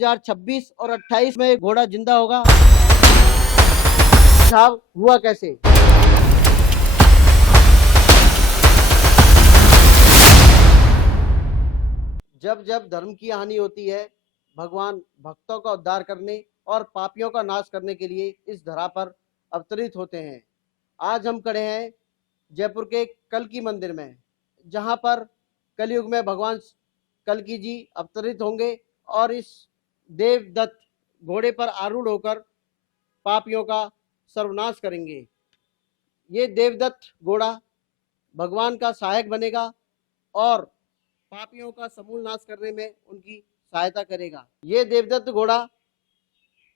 2026 और 28 में घोड़ा जिंदा होगा। साहब हुआ कैसे? जब जब धर्म की हानि होती है, भगवान भक्तों का उद्धार करने और पापियों का नाश करने के लिए इस धरा पर अवतरित होते हैं। आज हम खड़े हैं जयपुर के कल्की मंदिर में, जहां पर कलयुग में भगवान कल्की जी अवतरित होंगे और इस देवदत्त घोड़े पर आरूढ़ होकर पापियों का सर्वनाश करेंगे। ये देवदत्त घोड़ा भगवान का सहायक बनेगा और पापियों का समूल नाश करने में उनकी सहायता करेगा। ये देवदत्त घोड़ा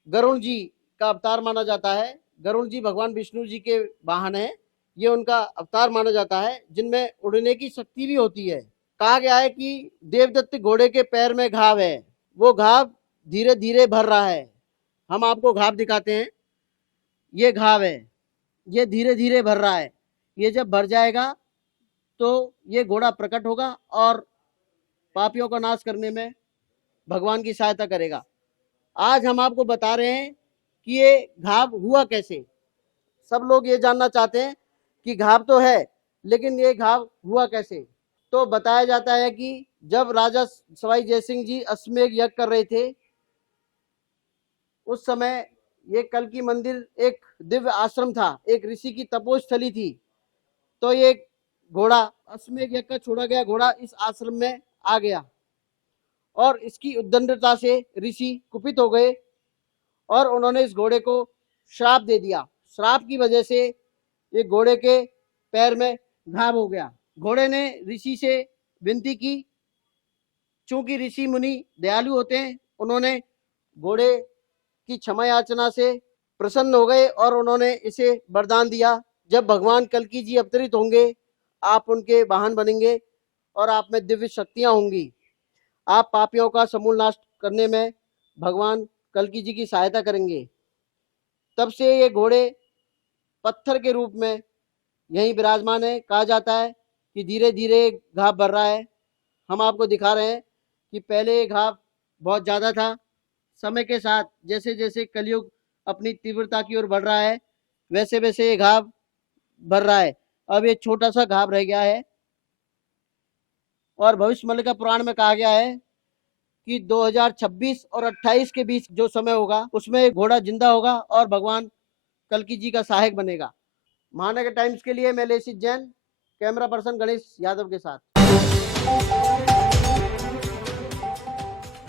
गरुड़ जी का अवतार माना जाता है। गरुड़ जी भगवान विष्णु जी के वाहन है। ये उनका अवतार माना जाता है, जिनमें उड़ने की शक्ति भी होती है। कहा गया है कि देवदत्त घोड़े के पैर में घाव है, वो घाव धीरे धीरे भर रहा है। हम आपको घाव दिखाते हैं। ये घाव है, ये धीरे धीरे भर रहा है। ये जब भर जाएगा तो ये घोड़ा प्रकट होगा और पापियों का नाश करने में भगवान की सहायता करेगा। आज हम आपको बता रहे हैं कि ये घाव हुआ कैसे। सब लोग ये जानना चाहते हैं कि घाव तो है, लेकिन ये घाव हुआ कैसे। तो बताया जाता है कि जब राजा सवाई जयसिंह जी अश्वमेध यज्ञ कर रहे थे, उस समय ये कल्की मंदिर एक दिव्य आश्रम था, एक ऋषि की तपोस्थली थी। तो ये घोड़ा अश्वमेध यज्ञ का छोड़ा गया घोड़ा इस आश्रम में आ गया और इसकी उद्दंडता से ऋषि कुपित हो गए और उन्होंने इस घोड़े को श्राप दे दिया। श्राप की वजह से ये घोड़े के पैर में घाव हो गया। घोड़े ने ऋषि से विनती की। चूंकि ऋषि मुनि दयालु होते हैं, उन्होंने घोड़े की क्षमा याचना से प्रसन्न हो गए और उन्होंने इसे वरदान दिया, जब भगवान कल्की जी अवतरित होंगे, आप उनके वाहन बनेंगे और आप में दिव्य शक्तियां होंगी। आप पापियों का समूल नाश करने में भगवान कल्की जी की सहायता करेंगे। तब से ये घोड़े पत्थर के रूप में यहीं विराजमान है। कहा जाता है कि धीरे धीरे घाव बढ़ रहा है। हम आपको दिखा रहे हैं कि पहले ये घाव बहुत ज़्यादा था। समय के साथ जैसे जैसे कलयुग अपनी तीव्रता की ओर बढ़ रहा है, वैसे वैसे ये घाव बढ़ रहा है। अब ये छोटा सा घाव रह गया है और भविष्यवाणी का पुराण में कहा गया है कि 2026 और 28 के बीच जो समय होगा, उसमें घोड़ा जिंदा होगा और भगवान कल्की जी का सहायक बनेगा। महानगर टाइम्स के लिए मैं लेसित जैन, कैमरा पर्सन गणेश यादव के साथ।